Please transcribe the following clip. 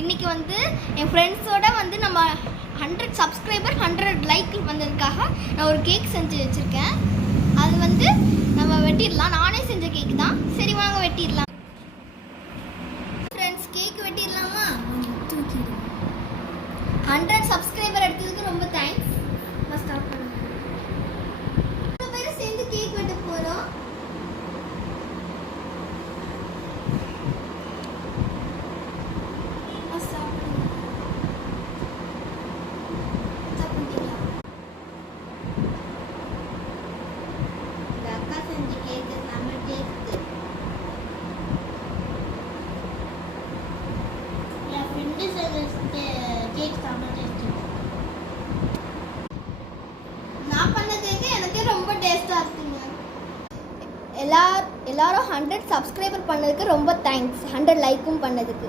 இன்றைக்கி வந்து என் ஃப்ரெண்ட்ஸோட வந்து நம்ம 100 சப்ஸ்கிரைபர் 100 லைக் வந்ததுக்காக நான் ஒரு கேக் செஞ்சு வச்சுருக்கேன். அது வந்து நம்ம வெட்டிடலாம். நானே செஞ்ச கேக் தான். சரி வாங்க வெட்டிடலாம். ஃப்ரெண்ட்ஸ் கேக் வெட்டிடலாமா? 100 சப்ஸ்கிரைபர் எடுத்ததுக்கு ரொம்ப தேங்க்ஸ். நான் ஸ்டார்ட் பண்ணுறேன். பேரும் சேர்ந்து கேக் வெட்ட போகிறோம். நான் பண்ண கேக்கு எனக்கே ரொம்ப டேஸ்டாக இருக்குங்க. எல்லாரும் 100 சப்ஸ்கிரைபர் பண்ணதுக்கு ரொம்ப தேங்க்ஸ். 100 லைக்கும் பண்ணதுக்கு.